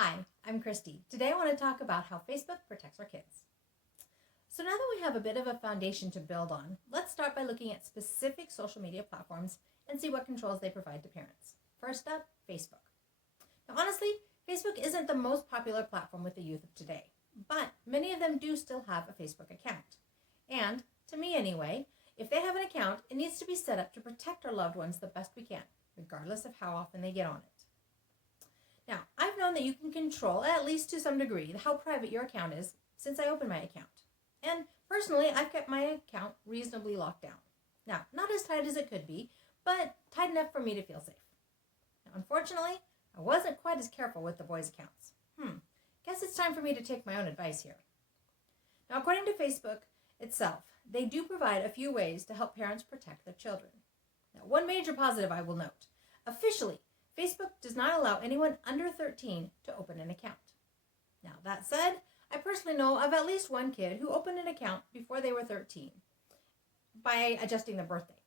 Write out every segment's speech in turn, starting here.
Hi, I'm Christy. Today I want to talk about how Facebook protects our kids. So now that we have a bit of a foundation to build on, let's start by looking at specific social media platforms and see what controls they provide to parents. First up, Facebook. Now honestly, Facebook isn't the most popular platform with the youth of today, but many of them do still have a Facebook account. And, to me anyway, if they have an account, it needs to be set up to protect our loved ones the best we can, regardless of how often they get on it. Now, I've known that you can control, at least to some degree, how private your account is since I opened my account. And personally, I've kept my account reasonably locked down. Now, not as tight as it could be, but tight enough for me to feel safe. Now, unfortunately, I wasn't quite as careful with the boys' accounts. Guess it's time for me to take my own advice here. Now, according to Facebook itself, they do provide a few ways to help parents protect their children. Now, one major positive I will note. Officially, Facebook does not allow anyone under 13 to open an account. Now, that said, I personally know of at least one kid who opened an account before they were 13 by adjusting their birthday.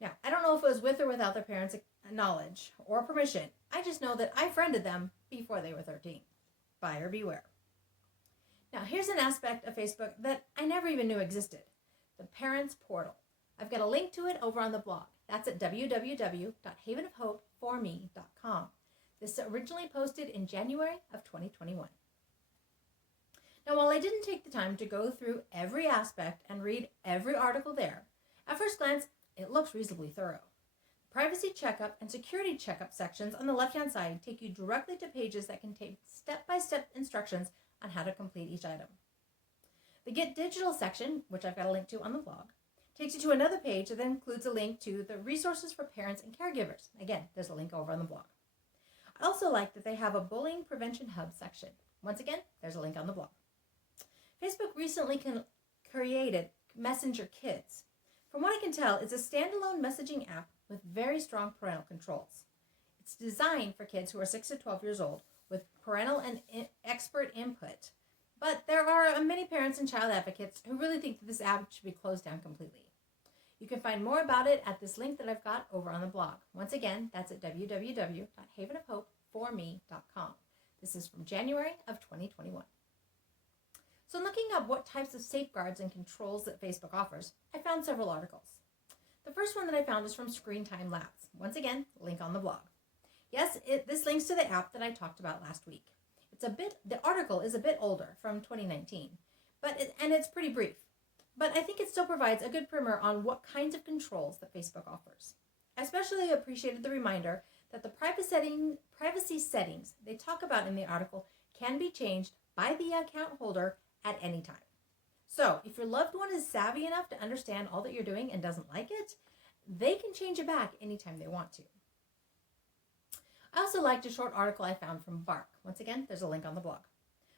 Now, I don't know if it was with or without their parents' knowledge or permission. I just know that I friended them before they were 13. Buyer beware. Now, here's an aspect of Facebook that I never even knew existed. The Parents Portal. I've got a link to it over on the blog. That's at www.havenofhopeforme.com. This originally posted in January of 2021. Now, while I didn't take the time to go through every aspect and read every article there, at first glance, it looks reasonably thorough. Privacy checkup and security checkup sections on the left-hand side take you directly to pages that contain step-by-step instructions on how to complete each item. The Get Digital section, which I've got a link to on the blog, takes you to another page that then includes a link to the resources for parents and caregivers. Again, there's a link over on the blog. I also like that they have a bullying prevention hub section. Once again, there's a link on the blog. Facebook recently created Messenger Kids. From what I can tell, it's a standalone messaging app with very strong parental controls. It's designed for kids who are 6 to 12 years old with parental and expert input. But there are many parents and child advocates who really think that this app should be closed down completely. You can find more about it at this link that I've got over on the blog. Once again, that's at www.havenofhopeforme.com. This is from January of 2021. So looking up what types of safeguards and controls that Facebook offers, I found several articles. The first one that I found is from Screen Time Labs. Once again, link on the blog. Yes, this links to the app that I talked about last week. The article is a bit older, from 2019, and it's pretty brief. But I think it still provides a good primer on what kinds of controls that Facebook offers. I especially appreciated the reminder that the privacy settings they talk about in the article can be changed by the account holder at any time. So if your loved one is savvy enough to understand all that you're doing and doesn't like it, they can change it back anytime they want to. I also liked a short article I found from Bark. Once again, there's a link on the blog.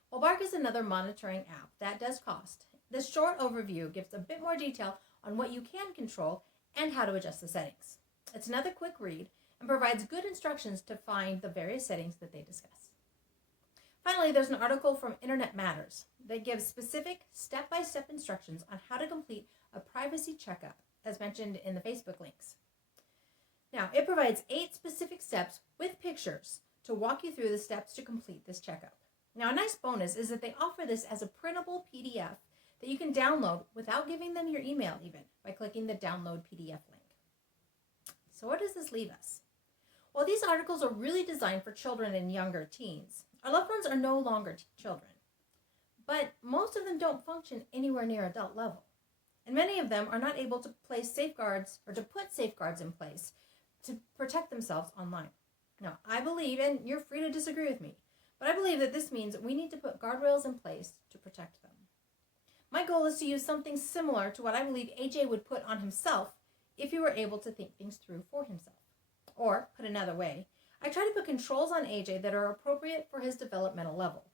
While Bark is another monitoring app that does cost, this short overview gives a bit more detail on what you can control and how to adjust the settings. It's another quick read and provides good instructions to find the various settings that they discuss. Finally, there's an article from Internet Matters that gives specific step-by-step instructions on how to complete a privacy checkup, as mentioned in the Facebook links. Now, it provides 8 specific steps with pictures to walk you through the steps to complete this checkup. Now, a nice bonus is that they offer this as a printable PDF that you can download without giving them your email even, by clicking the download PDF link. So where does this leave us? While these articles are really designed for children and younger teens, our loved ones are no longer children. But most of them don't function anywhere near adult level. And many of them are not able to place safeguards or to put safeguards in place to protect themselves online. Now, I believe, and you're free to disagree with me, but I believe that this means we need to put guardrails in place to protect them. My goal is to use something similar to what I believe AJ would put on himself if he were able to think things through for himself. Or, put another way, I try to put controls on AJ that are appropriate for his developmental level.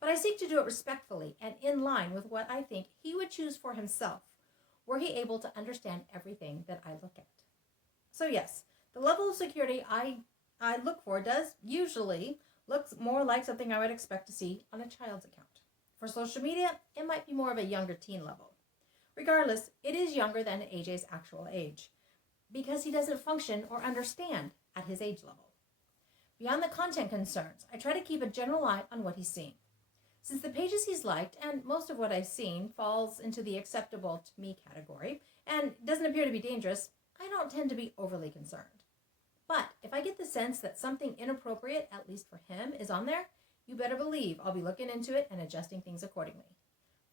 But I seek to do it respectfully and in line with what I think he would choose for himself, were he able to understand everything that I look at. So yes, the level of security I look for does usually look more like something I would expect to see on a child's account. For social media, it might be more of a younger teen level. Regardless, it is younger than AJ's actual age, because he doesn't function or understand at his age level. Beyond the content concerns, I try to keep a general eye on what he's seeing. Since the pages he's liked, and most of what I've seen, falls into the acceptable to me category, and doesn't appear to be dangerous, I don't tend to be overly concerned. But if I get the sense that something inappropriate, at least for him, is on there, you better believe I'll be looking into it and adjusting things accordingly.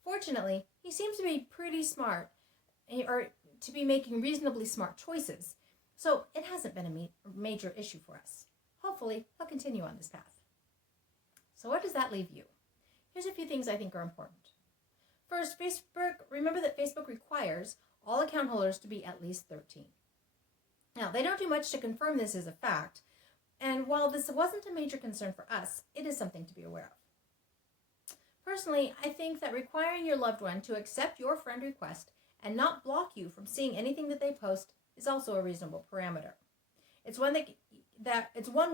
Fortunately, he seems to be pretty smart, or to be making reasonably smart choices, so it hasn't been a major issue for us. Hopefully, he'll continue on this path. So where does that leave you? Here's a few things I think are important. First, remember that Facebook requires all account holders to be at least 13. Now, they don't do much to confirm this is a fact, and while this wasn't a major concern for us, it is something to be aware of. Personally, I think that requiring your loved one to accept your friend request and not block you from seeing anything that they post is also a reasonable parameter. It's one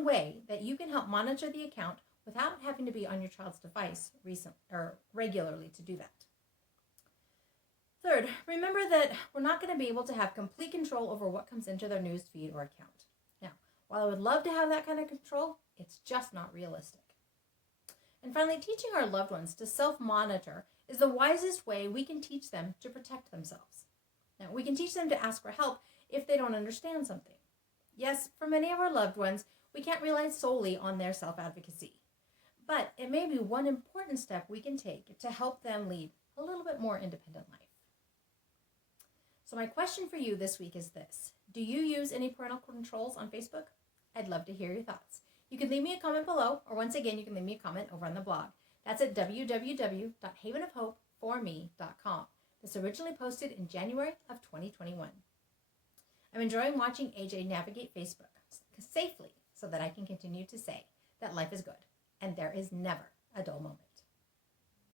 way that you can help monitor the account without having to be on your child's device regularly to do that. Third, remember that we're not going to be able to have complete control over what comes into their news feed or account. Now, while I would love to have that kind of control, it's just not realistic. And finally, teaching our loved ones to self-monitor is the wisest way we can teach them to protect themselves. Now, we can teach them to ask for help if they don't understand something. Yes, for many of our loved ones, we can't rely solely on their self-advocacy. But it may be one important step we can take to help them lead a little bit more independent life. So my question for you this week is this. Do you use any parental controls on Facebook? I'd love to hear your thoughts. You can leave me a comment below, or once again, you can leave me a comment over on the blog. That's at www.havenofhopeforme.com. This originally posted in January of 2021. I'm enjoying watching AJ navigate Facebook safely so that I can continue to say that life is good and there is never a dull moment.